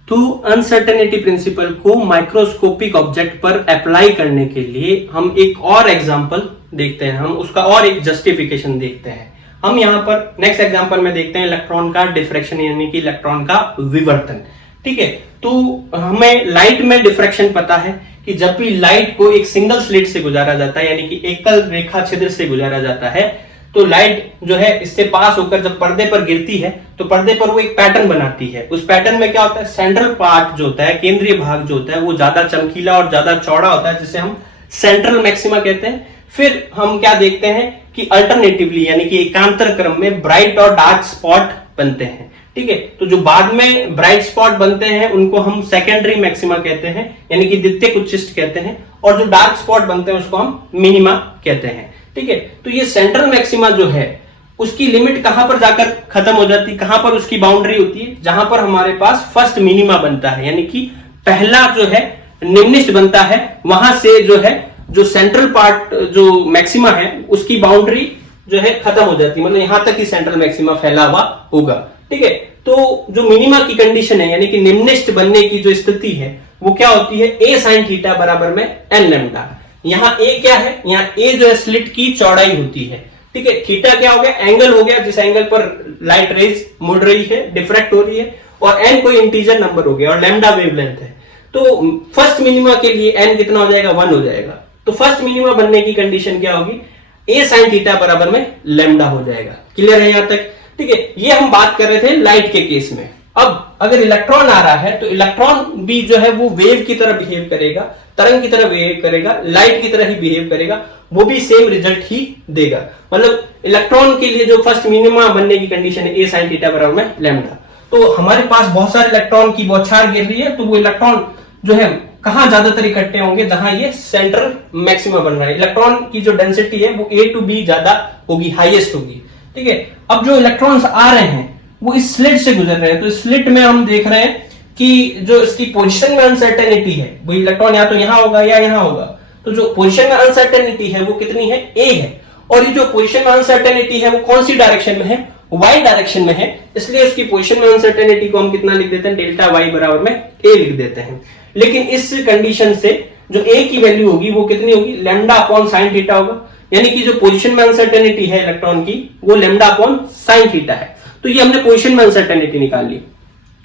तो अनसर्टेनिटी प्रिंसिपल को माइक्रोस्कोपिक ऑब्जेक्ट पर अप्लाई करने के लिए हम एक और एग्जांपल देखते हैं, हम उसका और एक जस्टिफिकेशन देखते हैं। हम यहाँ पर नेक्स्ट एग्जांपल में देखते हैं इलेक्ट्रॉन का डिफ्रैक्शन यानी कि इलेक्ट्रॉन का विवर्तन। ठीक है। तो हमें लाइट में डिफ्रैक्शन पता है कि जब भी लाइट को एक सिंगल स्लिट से गुजारा जाता है यानी कि एकल रेखा छिद्र से गुजारा जाता है, तो लाइट जो है इससे पास होकर जब पर्दे पर गिरती है तो पर्दे पर वो एक पैटर्न बनाती है। उस पैटर्न में क्या होता है, सेंट्रल पार्ट जो होता है, केंद्रीय भाग जो होता है, वो ज्यादा चमकीला और ज्यादा चौड़ा होता है, जिसे हम सेंट्रल मैक्सिमा कहते हैं। फिर हम क्या देखते हैं कि अल्टरनेटिवली यानी कि एकांतर क्रम में ब्राइट और डार्क स्पॉट बनते हैं। ठीक है। तो जो बाद में ब्राइट स्पॉट बनते हैं उनको हम सेकेंडरी मैक्सिमा कहते हैं यानी कि द्वितीयक उच्चिष्ट कहते हैं, और जो डार्क स्पॉट बनते हैं उसको हम मिनिमा कहते हैं। ठीक है। तो ये सेंट्रल मैक्सिमा जो है उसकी लिमिट कहां पर जाकर खत्म हो जाती है, कहां पर उसकी बाउंड्री होती है, जहां पर हमारे पास फर्स्ट मिनिमा बनता है यानी कि पहला जो है निम्निष्ट बनता है, वहां से जो है जो सेंट्रल पार्ट जो मैक्सिमा है उसकी बाउंड्री जो है खत्म हो जाती है, मतलब यहां तक ही सेंट्रल मैक्सिमा फैला हुआ होगा। ठीक है। तो जो मिनिमा की कंडीशन है यानी कि निम्निष्ट बनने की जो स्थिति है वो क्या होती है, a sin थीटा बराबर में n लैम्डा। यहाँ a क्या है, यहाँ a जो है स्लिट की चौड़ाई होती है। ठीक है। थीटा क्या हो गया, एंगल हो गया जिस एंगल पर लाइट रेज मुड़ रही है, डिफ्रैक्ट हो रही है, और n कोई इंटीजर नंबर हो गया, और लैम्डा वेवलेंथ है। तो फर्स्ट मिनिमा के लिए n कितना हो जाएगा, 1 हो जाएगा। तो फर्स्ट मिनिमा बनने की कंडीशन क्या होगी, a sin थीटा बराबर में लैम्डा हो जाएगा। क्लियर है यहां तक। ठीक है। ये हम बात कर रहे थे लाइट के केस में। अब अगर इलेक्ट्रॉन आ रहा है तो इलेक्ट्रॉन भी जो है वो वेव की तरह बिहेव करेगा, तरंग की तरह बिहेव करेगा, लाइट की तरह ही बिहेव करेगा, वो भी सेम रिजल्ट ही देगा। मतलब इलेक्ट्रॉन के लिए जो फर्स्ट मिनिमा बनने की कंडीशन है a sin थीटा बराबर में लैम्डा। तो हमारे पास बहुत सारे इलेक्ट्रॉन की बौछार गिर रही है, तो वो इलेक्ट्रॉन जो है कहां ज्यादातर इकट्ठे होंगे, जहां ये सेंट्रल मैक्सिमा बन रहा है। इलेक्ट्रॉन की जो डेंसिटी है वो A to B ज्यादा होगी, हाईएस्ट होगी। ठीक है। अब जो इलेक्ट्रॉन्स आ रहे हैं वो इस स्लिट से गुजर रहे हैं, तो इस स्लिट में हम देख रहे हैं कि जो इसकी पोजीशन में अनसर्टेनिटी है वो इलेक्ट्रॉन या तो यहां होगा या यहां होगा। तो जो पोजीशन में अनसर्टेनिटी है वो कितनी है, A है। और ये जो पोजीशन में अनसर्टेनिटी है वो कौन सी डायरेक्शन में है, y डायरेक्शन में है, इसलिए उसकी पोजीशन में अनसर्टेनिटी को हम कितना लिख देते हैं, डेल्टा y बराबर में a लिख देते हैं। लेकिन इस कंडीशन से जो a की वैल्यू होगी वो कितनी होगी, लैम्डा अपॉन साइन थीटा होगा, यानी कि जो पोजीशन में अनसर्टेनिटी है इलेक्ट्रॉन की वो लैम्डा अपॉन साइन थीटा है। तो ये हमने पोजीशन में अनसर्टेनिटी निकाल ली।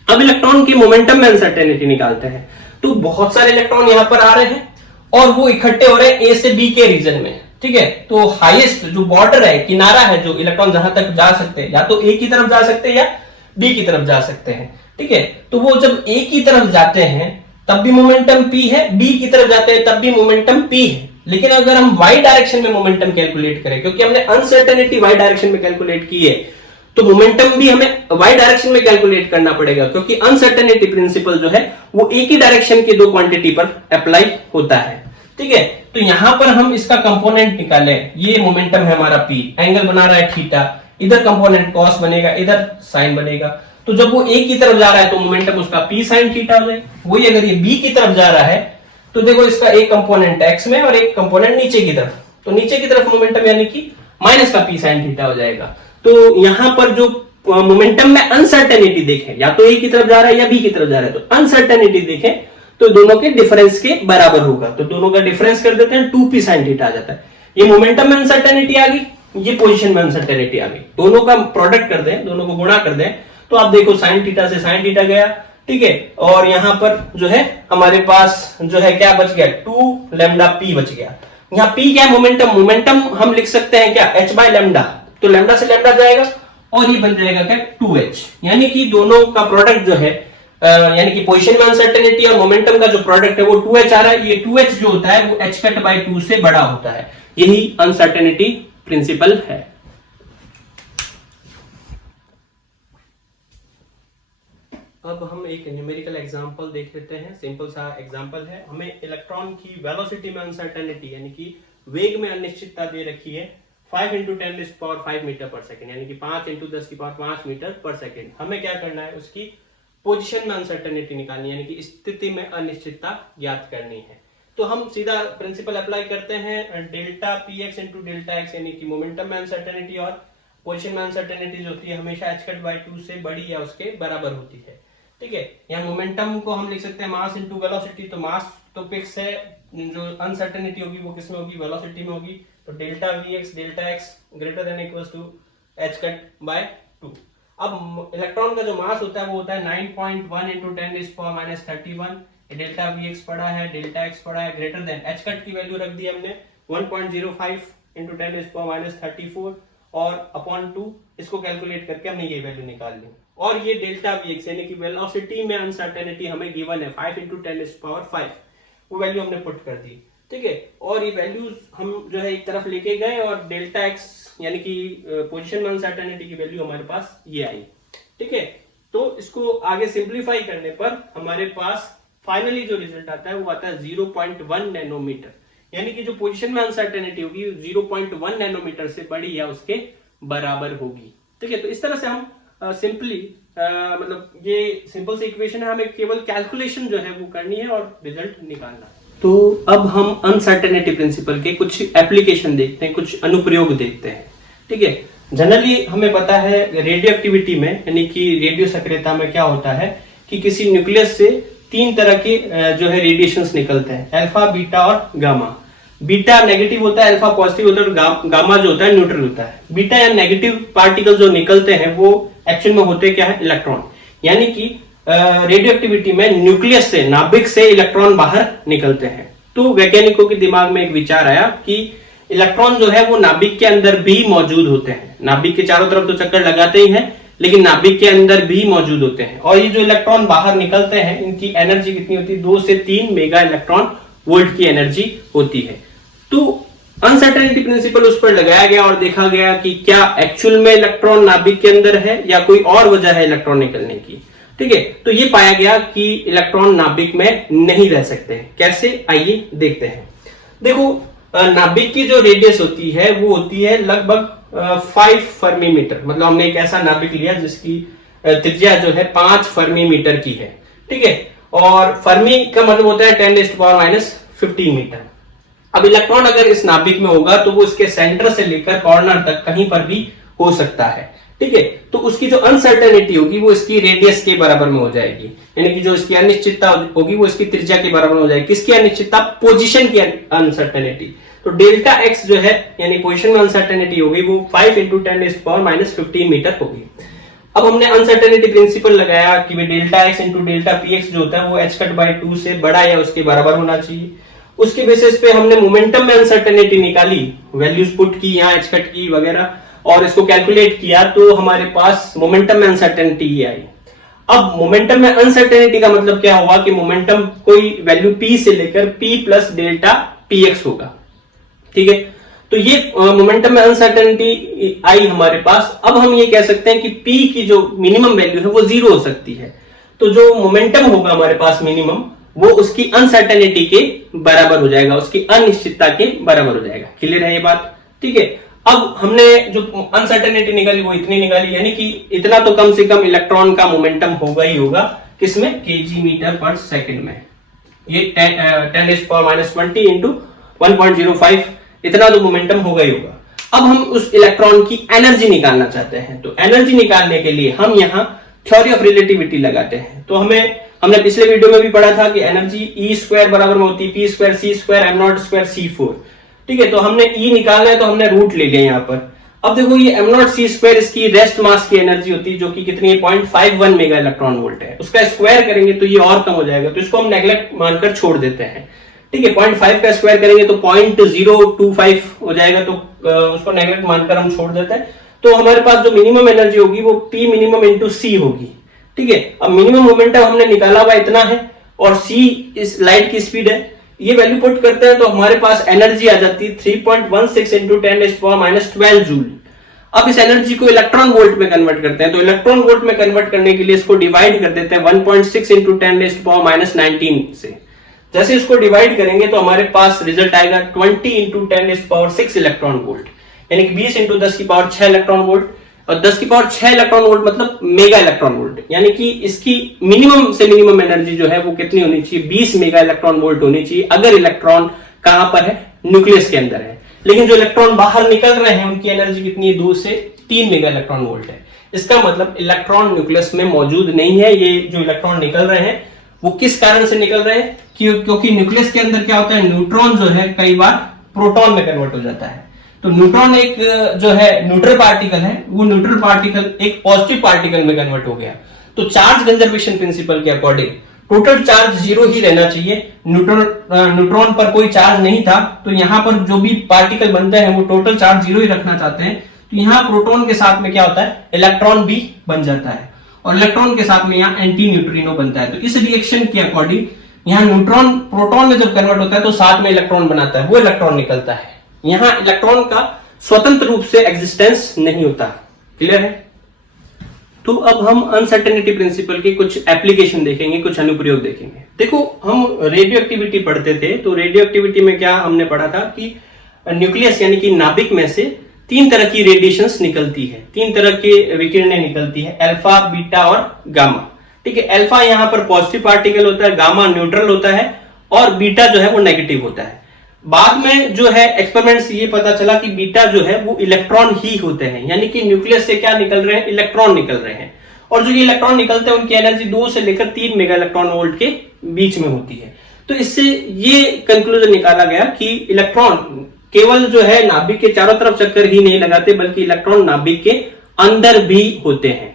अब इलेक्ट्रॉन की मोमेंटम में अनसर्टेनिटी निकालते हैं। तो बहुत सारे इलेक्ट्रॉन यहां पर आ रहे हैं और वो इकट्ठे हो रहे हैं ए से बी के रीजन में। ठीक है। तो हाईएस्ट जो बॉर्डर है, किनारा है, जो इलेक्ट्रॉन जहां तक जा सकते हैं, या तो ए की तरफ जा सकते हैं या बी की तरफ जा सकते हैं। ठीक है। तो वो जब ए की तरफ जाते हैं तब भी मोमेंटम p है, बी की तरफ जाते हैं तब भी मोमेंटम p है। लेकिन अगर हम y डायरेक्शन में मोमेंटम कैलकुलेट करें, क्योंकि हमने अनसर्टेनिटी y डायरेक्शन में कैलकुलेट की है, तो मोमेंटम भी हमें y डायरेक्शन में कैलकुलेट करना पड़ेगा, क्योंकि अनसर्टेनिटी प्रिंसिपल जो है वो एक ही डायरेक्शन की दो क्वांटिटी पर अप्लाई होता है। ठीक है। तो यहां पर हम इसका कंपोनेंट निकाले, ये मोमेंटम है हमारा p, एंगल बना रहा है थीटा, इधर कंपोनेंट कॉस बनेगा, इधर साइन बनेगा। तो जब वो a की तरफ जा रहा है तो मोमेंटम उसका p साइन थीटा हो जाएगा। वही अगर ये b की तरफ जा रहा है तो देखो इसका एक कंपोनेंट x में और एक कंपोनेंट नीचे की तरफ, तो नीचे की तरफ मोमेंटम यानी कि माइनस का p साइन थीटा हो जाएगा। तो यहां पर जो मोमेंटम में अनसर्टेनिटी देखें, या तो a की तरफ जा रहा है या b की तरफ जा रहा है, तो अनसर्टेनिटी देखें तो दोनों के डिफरेंस के बराबर होगा। तो दोनों का डिफरेंस कर देते हैं, 2p साइन थीटा आ जाता है। ये मोमेंटम में अनसर्टेनिटी आ गई, ये पोजीशन में अनसर्टेनिटी आ गई। दोनों का प्रोडक्ट कर दें, दोनों को गुणा कर दें, तो आप देखो साइन थीटा से साइन थीटा गया, ठीक है, और यहां पर जो है हमारे पास जो है क्या बच गया, 2 लैम्डा पी बच गया। यहाँ पी क्या है, मोमेंटम, मोमेंटम हम लिख सकते हैं क्या, h बाय लैम्डा, तो लैम्डा से लैम्डा जाएगा और ये बन जाएगा क्या 2h, यानी कि दोनों का प्रोडक्ट जो है यानी कि पोजीशन में अनसर्टेनिटी और मोमेंटम का जो प्रोडक्ट है वो 2h आ रहा है। ये 2h जो होता है वो h कट बाय 2 से बड़ा होता है, यही अनसर्टेनिटी प्रिंसिपल है। अब हम एक न्यूमेरिकल एग्जांपल देख लेते हैं। सिंपल सा एग्जांपल है, हमें इलेक्ट्रॉन की वेलोसिटी में अनसर्टेनिटी यानी कि वेग में अनिश्चितता दे रखी है 5 × 10⁵ मीटर पर सेकेंड, यानी कि 5 × 10⁵ मीटर पर सेकेंड। हमें क्या करना है, उसकी पोजीशन में अनसर्टेनिटी निकालनी है, यानी कि स्थिति में अनिश्चितता ज्ञात करनी है। तो हम सीधा प्रिंसिपल अप्लाई करते हैं, डेल्टा px × डेल्टा x, यानी कि मोमेंटम में अनसर्टेनिटी और पोजीशन में अनसर्टेनिटी जो होती है हमेशा h कट बाय 2 से बड़ी या उसके बराबर होती है, ठीक है। यहाँ मोमेंटम को हम लिख सकते हैं मास इंटू वेलोसिटी, तो मास तो फिक्स है, जो अनसर्टेनिटी होगी वो किसमें होगी, वेलोसिटी में होगी। तो delta vx delta x greater than equal to h cut by 2। अब इलेक्ट्रॉन का जो मास होता है वो होता है 9.1 × 10⁻31। डेल्टा vx पड़ा है, डेल्टा x पड़ा है, ग्रेटर देन h कट की वैल्यू रख दी हमने 1.05 × 10⁻34 और अपॉन 2, इसको कैलकुलेट करके हमने ये वैल्यू निकाल ली। और ये डेल्टा vx यानी कि वेलोसिटी में अनसर्टेनिटी हमें गिवन है 5 × 10⁵, वो वैल्यू हमने पुट कर दी, ठीक है। और ये वैल्यूज हम जो है एक तरफ लेके गए और डेल्टा x यानी कि पोजीशन में अनसर्टेनिटी की वैल्यू हमारे पास ये आई, ठीक है। तो इसको आगे सिंप्लीफाई करने पर हमारे पास फाइनली जो रिजल्ट आता है वो आता है 0.1 नैनोमीटर, यानी कि जो पोजीशन में अनसर्टेनिटी होगी 0.1 नैनोमीटर से बड़ी या उसके बराबर होगी, ठीक है। तो इस तरह से हम सिंपली मतलब ये सिंपल सी इक्वेशन है, हमें केवल कैलकुलेशन जो है वो करनी है और रिजल्ट निकालना है। तो अब हम अनसर्टेनिटी प्रिंसिपल के कुछ एप्लीकेशन देखते हैं, कुछ अनुप्रयोग देखते हैं, ठीक है। जनरली हमें पता है रेडियो एक्टिविटी में यानी कि रेडियो सक्रियता में क्या होता है कि किसी न्यूक्लियस से 3 तरह के जो है रेडिएशंस निकलते हैं, अल्फा, बीटा और गामा। बीटा नेगेटिव होता है, अल्फा पॉजिटिव होता है और गामा जो होता है न्यूट्रल होता है। बीटा या नेगेटिव पार्टिकल जो निकलते हैं वो एक्चुअल में होते क्या है, इलेक्ट्रॉन, यानी कि रेडियो एक्टिविटी में न्यूक्लियस से, नाभिक से इलेक्ट्रॉन बाहर निकलते हैं। तो वैज्ञानिकों के दिमाग में एक विचार आया कि इलेक्ट्रॉन जो है वो नाभिक के अंदर भी मौजूद होते हैं। नाभिक के चारों तरफ तो चक्कर लगाते ही हैं, लेकिन नाभिक के अंदर भी मौजूद होते हैं। और ये जो इलेक्ट्रॉन बाहर निकलते हैं इनकी एनर्जी कितनी होती है, 2 से 3 मेगा इलेक्ट्रॉन वोल्ट की एनर्जी होती है। तो अनसर्टेनिटी प्रिंसिपल उस पर लगाया गया और देखा गया कि क्या एक्चुअल में इलेक्ट्रॉन नाभिक के अंदर है या कोई और वजह है इलेक्ट्रॉन निकलने की, ठीक है। तो ये पाया गया कि इलेक्ट्रॉन नाभिक में नहीं रह सकते। कैसे, आइए देखते हैं। देखो नाभिक की जो रेडियस होती है वो होती है लगभग 5 फर्मी मीटर, मतलब हमने एक ऐसा नाभिक लिया जिसकी त्रिज्या जो है 5 फर्मी मीटर की है, ठीक है। और फर्मी का मतलब होता है 10⁻15 मीटर। अब इलेक्ट्रॉन अगर इस नाभिक में होगा तो वो इसके सेंटर से लेकर कॉर्नर तक कहीं पर भी हो सकता है, ठीक है। तो उसकी जो अनसर्टेनिटी होगी वो इसकी रेडियस के बराबर में हो जाएगी, यानी कि जो इसकी अनिश्चितता होगी वो इसकी त्रिज्या के बराबर हो जाएगी। किसकी अनिश्चितता, पोजीशन की अनसर्टेनिटी। तो डेल्टा एक्स जो है यानी पोजीशन में अनसर्टेनिटी होगी वो 5 × 10⁻15 मीटर होगी। अब हमने अनसर्टेनिटी प्रिंसिपल लगाया कि delta x into delta P x जो होता है वो h कट बाय 2 से बड़ा या उसके बराबर होना चाहिए। उसके बेसिस पे हमने मोमेंटम में अनसर्टेनिटी निकाली, वैल्यूज पुट की यहाँ h कट की वगैरह, और इसको कैलकुलेट किया तो हमारे पास मोमेंटम में अनसर्टेनिटी ये आई। अब मोमेंटम में अनसर्टेनिटी का मतलब क्या हुआ कि मोमेंटम कोई वैल्यू p से लेकर p प्लस डेल्टा px होगा, ठीक है। तो ये मोमेंटम में अनसर्टेनिटी आई हमारे पास। अब हम ये कह सकते हैं कि p की जो मिनिमम वैल्यू है वो 0 हो सकती है। तो जो मोमेंटम होगा हमारे पास मिनिमम वो उसकी अनसर्टेनिटी के बराबर हो जाएगा, उसकी अनिश्चितता के बराबर हो जाएगा। क्लियर है ये बात, ठीक है। अब हमने जो अनसर्टेनिटी निकाली वो इतनी निकाली, यानी कि इतना तो कम से कम इलेक्ट्रॉन का मोमेंटम होगा ही होगा, किसमें, kg मीटर पर सेकंड में। ये 10⁻20 इंटू 1.05 इतना तो मोमेंटम होगा ही होगा। अब हम उस इलेक्ट्रॉन की एनर्जी निकालना चाहते हैं, तो एनर्जी निकालने के लिए हम यहाँ थ्योरी ऑफ रिलेटिविटी लगाते हैं। तो हमने पिछले वीडियो में भी पढ़ा था कि एनर्जी E² बराबर में होती है P² C² m0² C4, ठीक है। तो हमने E निकालना है तो हमने रूट ले लिया यहाँ पर। अब देखो ये m0c² इसकी रेस्ट मास की एनर्जी होती है जो कि कितनी है 0.51 मेगा इलेक्ट्रॉन वोल्ट है। उसका स्क्वायर करेंगे तो ये और कम हो जाएगा, तो इसको हम नेग्लेक्ट मानकर छोड़ देते हैं। ठीक है, 0.5 का स्क्वायर करेंगे तो 0.025 हो जाएगा, तो उसको नेग्लेक्ट मानकर हम छोड़ देते हैं। तो हमारे पास जो मिनिमम एनर्जी होगी वो P मिनिमम इंटू सी होगी। ठीक है, अब मिनिमम मोमेंटम हमने निकाला हुआ इतना है और c इस लाइट की स्पीड है, ये वैल्यू पुट करते हैं तो हमारे पास एनर्जी आ जाती है 3.16 इंटू 10⁻12 जूल। अब इस एनर्जी को इलेक्ट्रॉन वोल्ट में कन्वर्ट करते हैं, तो इलेक्ट्रॉन वोल्ट में कन्वर्ट करने के लिए इसको डिवाइड कर देते हैं 1.6 इंटू 10⁻19 से। जैसे इसको डिवाइड करेंगे तो हमारे पास रिजल्ट आएगा 20 इंटू 10⁻6 इलेक्ट्रॉन वोल्ट, यानी कि 20 इंटू 10⁻6 इलेक्ट्रॉन वोल्ट। और 10⁻6 इलेक्ट्रॉन वोल्ट मतलब मेगा इलेक्ट्रॉन वोल्ट, यानी कि इसकी मिनिमम से मिनिमम एनर्जी जो है वो कितनी होनी चाहिए 20 मेगा इलेक्ट्रॉन वोल्ट होनी चाहिए, अगर इलेक्ट्रॉन कहां पर है न्यूक्लियस के अंदर है। लेकिन जो इलेक्ट्रॉन बाहर निकल रहे हैं उनकी एनर्जी कितनी है 2 से 3 मेगा इलेक्ट्रॉन वोल्ट है। इसका मतलब इलेक्ट्रॉन न्यूक्लियस में मौजूद नहीं है। ये जो इलेक्ट्रॉन निकल रहे हैं वो किस कारण से निकल रहे हैं, क्योंकि न्यूक्लियस के अंदर क्या होता है, न्यूट्रॉन जो है कई बार प्रोटॉन में कन्वर्ट हो जाता है। तो न्यूट्रॉन एक जो है न्यूट्रल पार्टिकल है, वो न्यूट्रल पार्टिकल एक पॉजिटिव पार्टिकल में कन्वर्ट हो गया। तो चार्ज कंजर्वेशन प्रिंसिपल के अकॉर्डिंग टोटल चार्ज 0 ही रहना चाहिए। न्यूट्रॉन पर कोई चार्ज नहीं था, तो यहाँ पर जो भी पार्टिकल बनते हैं वो टोटल चार्ज 0 ही रखना चाहते हैं। तो यहाँ प्रोटॉन के साथ में क्या होता है, इलेक्ट्रॉन भी बन जाता है, और इलेक्ट्रॉन के साथ में यहाँ एंटी न्यूट्रिनो बनता है। तो इस रिएक्शन के अकॉर्डिंग यहाँ न्यूट्रॉन प्रोटॉन में जब कन्वर्ट होता है तो साथ में इलेक्ट्रॉन बनाता है, वो इलेक्ट्रॉन निकलता है। यहाँ इलेक्ट्रॉन का स्वतंत्र रूप से एग्जिस्टेंस नहीं होता। क्लियर है? तो अब हम अनसर्टेनिटी प्रिंसिपल के कुछ एप्लीकेशन देखेंगे, कुछ अनुप्रयोग देखेंगे। देखो, हम रेडियो एक्टिविटी पढ़ते थे, तो रेडियो एक्टिविटी में क्या हमने पढ़ा था कि न्यूक्लियस यानी कि नाभिक में से 3 तरह की रेडिएशंस निकलती है, 3 तरह की विकिरणें निकलती है, अल्फा, बीटा और गामा। ठीक है, अल्फा यहाँ पर पॉजिटिव पार्टिकल होता है, गामा न्यूट्रल होता है और बीटा जो है वो नेगेटिव होता है। बाद में जो है एक्सपेरिमेंट से ये पता चला कि बीटा जो है वो इलेक्ट्रॉन ही होते हैं, यानी कि न्यूक्लियस से क्या निकल रहे हैं, इलेक्ट्रॉन निकल रहे हैं। और जो ये इलेक्ट्रॉन निकलते हैं उनकी एनर्जी 2 से लेकर 3 मेगा इलेक्ट्रॉन वोल्ट के बीच में होती है। तो इससे ये कंक्लूजन निकाला गया कि इलेक्ट्रॉन केवल जो है नाभिक के चारों तरफ चक्कर ही नहीं लगाते, बल्कि इलेक्ट्रॉन नाभिक के अंदर भी होते हैं।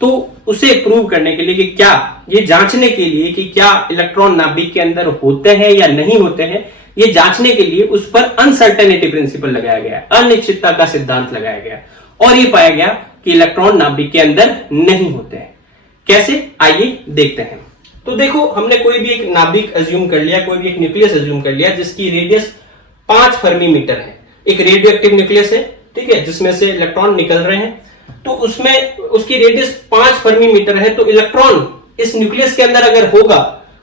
तो उसे प्रूव करने के लिए कि क्या, ये जांचने के लिए कि क्या इलेक्ट्रॉन नाभिक के अंदर होते हैं या नहीं होते हैं, ये जांचने के लिए उस पर अनसर्टेनिटी प्रिंसिपल लगाया गया, अनिश्चितता का सिद्धांत लगाया गया, और ये पाया गया कि इलेक्ट्रॉन नाभिक के अंदर नहीं होते हैं। कैसे, आइए देखते हैं। तो देखो, हमने कोई भी एक नाभिक अज्यूम कर लिया, कोई भी एक न्यूक्लियस अज्यूम कर लिया जिसकी रेडियस 5 फर्मी मीटर है। एक रेडियो एक्टिव न्यूक्लियस है, ठीक है, जिसमें से इलेक्ट्रॉन निकल रहे हैं। तो उसमें उसकी रेडियस 5 फर्मी मीटर है। तो इलेक्ट्रॉन इस न्यूक्लियस के अंदर अगर होगा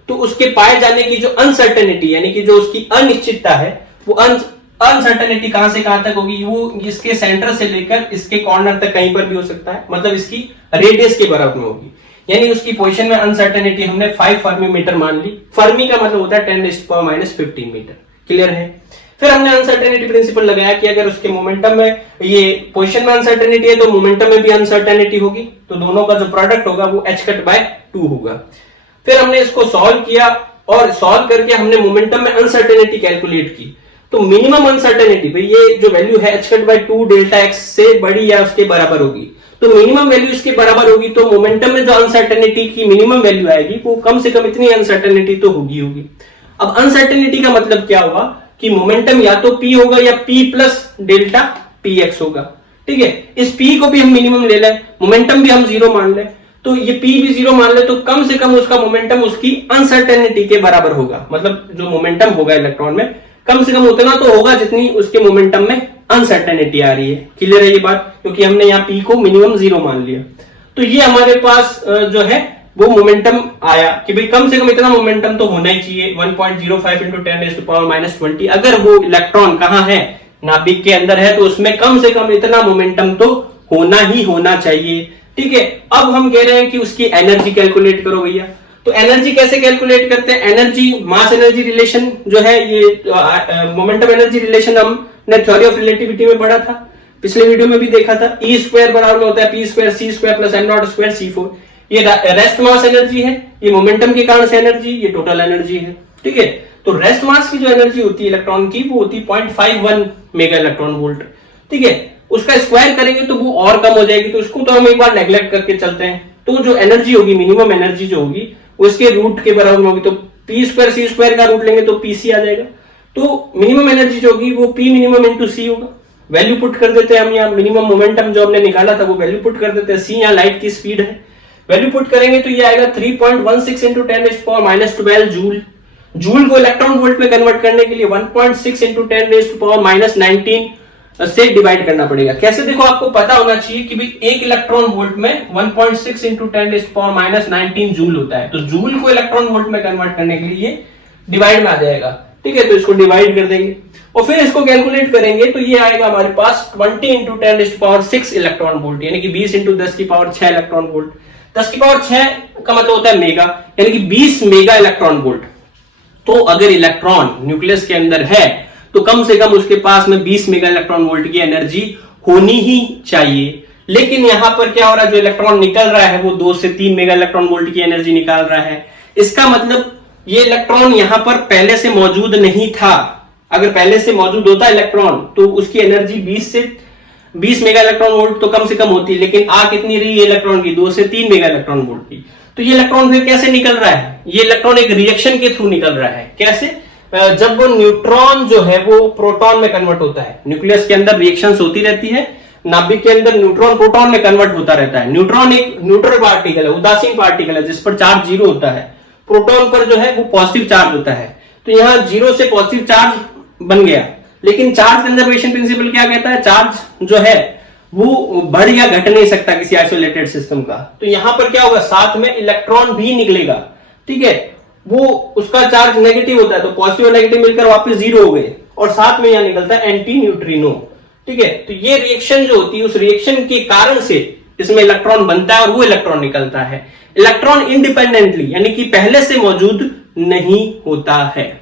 तो उसके पाए जाने की जो अनसर्टेनिटी यानी कि जो उसकी अनिश्चितता है, वो अनसर्टेनिटी कहां से कहां तक होगी, वो इसके सेंटर से लेकर इसके कॉर्नर तक कहीं पर भी हो सकता है, मतलब इसकी रेडियस के बराबर में होगी। यानी उसकी पोजीशन में अनसर्टेनिटी हमने 5 फर्मी मीटर मान ली। फर्मी का मतलब होता है 10⁻15 मीटर। क्लियर है? फिर हमने अनसर्टेनिटी प्रिंसिपल लगाया कि अगर उसके मोमेंटम में, ये पोजीशन में अनसर्टेनिटी है तो मोमेंटम में भी अनसर्टेनिटी होगी, तो दोनों का जो प्रोडक्ट होगा वो h/2 होगा। फिर हमने इसको सॉल्व किया और सॉल्व करके हमने मोमेंटम में अनसर्टेनिटी कैलकुलेट की। तो मिनिमम अनसर्टेनिटी भाई, ये जो वैल्यू है h/2 डेल्टा x से बड़ी या उसके बराबर होगी, तो मिनिमम वैल्यू इसके बराबर होगी। तो मोमेंटम में जो अनसर्टेनिटी की मिनिमम वैल्यू आएगी वो कम से कम इतनी अनसर्टेनिटी तो होगी। अब अनसर्टेनिटी का मतलब क्या होगा कि मोमेंटम या तो p होगा या p प्लस डेल्टा px होगा। ठीक है, इस p को भी हम मिनिमम ले लें, मोमेंटम भी हम 0 मान लें, तो ये p भी 0 मान ले, तो कम से कम उसका मोमेंटम उसकी अनसर्टेनिटी के बराबर होगा। मतलब जो मोमेंटम होगा इलेक्ट्रॉन में कम से कम उतना तो होगा जितनी उसके मोमेंटम में अनसर्टेनिटी आ रही है। क्लियर है ये बात? क्योंकि हमने यहाँ p को मिनिमम 0 मान लिया। तो ये हमारे पास जो है वो मोमेंटम आया कि भाई कम से कम इतना मोमेंटम तो होना ही चाहिए, 1.05 इंटू 10⁻20। अगर वो इलेक्ट्रॉन कहाँ है, नाभिक के अंदर है, तो उसमें कम से कम इतना मोमेंटम तो होना ही होना चाहिए। ठीक है, अब हम कह रहे हैं कि उसकी एनर्जी कैलकुलेट करो भैया। तो एनर्जी कैसे कैलकुलेट करते हैं? एनर्जी मास एनर्जी रिलेशन जो है, ये मोमेंटम एनर्जी रिलेशन हमने थ्योरी ऑफ रिलेटिविटी में पढ़ा था, पिछले वीडियो में भी देखा था। E² बराबर होता है p² c² plus m0² c4। ये रेस्ट मास एनर्जी है, ये मोमेंटम के कारण से एनर्जी, ये टोटल एनर्जी है। ठीक है, तो रेस्ट मास की जो एनर्जी होती है इलेक्ट्रॉन की, वो होती है 0.51 मेगा इलेक्ट्रॉन वोल्ट। ठीक है, उसका स्क्वायर करेंगे तो वो और कम हो जाएगी, तो इसको तो हम एक बार नेग्लेक्ट करके चलते हैं। तो जो एनर्जी होगी, मिनिमम एनर्जी जो होगी वो इसके रूट के बराबर होगी, तो पी स्क्वायर सी स्क्वायर का रूट लेंगे तो पीसी आ जाएगा। तो मिनिमम एनर्जी जो होगी वो पी मिनिमम इंटू सी होगा। वैल्यू पुट कर देते हैं हम यहाँ, मिनिमम मोमेंटम जो हमने निकाला था वो वैल्यू पुट कर देते हैं। सी यहाँ लाइट की स्पीड है, वैल्यू पुट करेंगे तो ये आएगा 3.16 इंटू 10⁻⁻12 जूल। जूल को इलेक्ट्रॉन वोल्ट में कन्वर्ट करने के लिए 1.6 इंटू 10⁻⁻19 से डिवाइड करना पड़ेगा। कैसे, देखो आपको पता होना चाहिए कि भाई एक इलेक्ट्रॉन वोल्ट में 1.6 इंटू 10⁻⁻19 जूल होता है। तो जूल को इलेक्ट्रॉन वोल्ट में कन्वर्ट करने के लिए डिवाइड में आ जाएगा, ठीक है। तो इसको डिवाइड कर देंगे और फिर इसको कैलकुलेट करेंगे तो ये आएगा हमारे पास 20 इंटू 10⁻6 इलेक्ट्रॉन वोल्ट, यानी कि 20 इंटू 10⁻6 इलेक्ट्रॉन वोल्ट। 10⁻6 का मतलब होता है मेगा, यानी कि 20 मेगा इलेक्ट्रॉन वोल्ट। तो अगर इलेक्ट्रॉन न्यूक्लियस के अंदर है तो कम से कम उसके पास में 20 मेगा इलेक्ट्रॉन वोल्ट की एनर्जी होनी ही चाहिए। लेकिन यहां पर क्या हो रहा है, जो इलेक्ट्रॉन निकल रहा है वो 2 से 3 मेगा इलेक्ट्रॉन वोल्ट की एनर्जी निकाल रहा है। इसका मतलब ये इलेक्ट्रॉन यहां पर पहले से मौजूद नहीं था। अगर पहले से मौजूद होता इलेक्ट्रॉन तो उसकी एनर्जी 20 मेगा इलेक्ट्रॉन वोल्ट तो कम से कम होती, लेकिन आ कितनी रही है इलेक्ट्रॉन की, 2 से 3 मेगा इलेक्ट्रॉन वोल्ट की। तो ये इलेक्ट्रॉन फिर कैसे निकल रहा है, ये इलेक्ट्रॉन एक रिएक्शन के थ्रू निकल रहा है। कैसे, जब वो न्यूट्रॉन जो है वो प्रोटॉन में कन्वर्ट होता है। न्यूक्लियस के अंदर रिएक्शंस होती रहती है, नाभिक के अंदर न्यूट्रॉन प्रोटॉन में कन्वर्ट होता रहता है। न्यूट्रॉन एक न्यूट्रल पार्टिकल है, उदासीन पार्टिकल है, जिस पर चार्ज 0 होता है। प्रोटॉन पर जो है वो पॉजिटिव चार्ज होता है। तो यहाँ 0 से पॉजिटिव चार्ज बन गया, लेकिन चार्ज कंजर्वेशन प्रिंसिपल क्या कहता है, चार्ज जो है वो बढ़ या घट नहीं सकता किसी आइसोलेटेड सिस्टम का। तो यहां पर क्या होगा, साथ में इलेक्ट्रॉन भी निकलेगा, ठीक है। वो उसका चार्ज नेगेटिव होता है, तो पॉजिटिव और नेगेटिव मिलकर वापस 0 हो गए, और साथ में यहां निकलता है एंटी न्यूट्रिनो, ठीक है। तो ये रिएक्शन जो होती है, उस रिएक्शन के कारण से इसमें इलेक्ट्रॉन बनता है और वो इलेक्ट्रॉन निकलता है। इलेक्ट्रॉन इंडिपेंडेंटली यानी कि पहले से मौजूद नहीं होता है।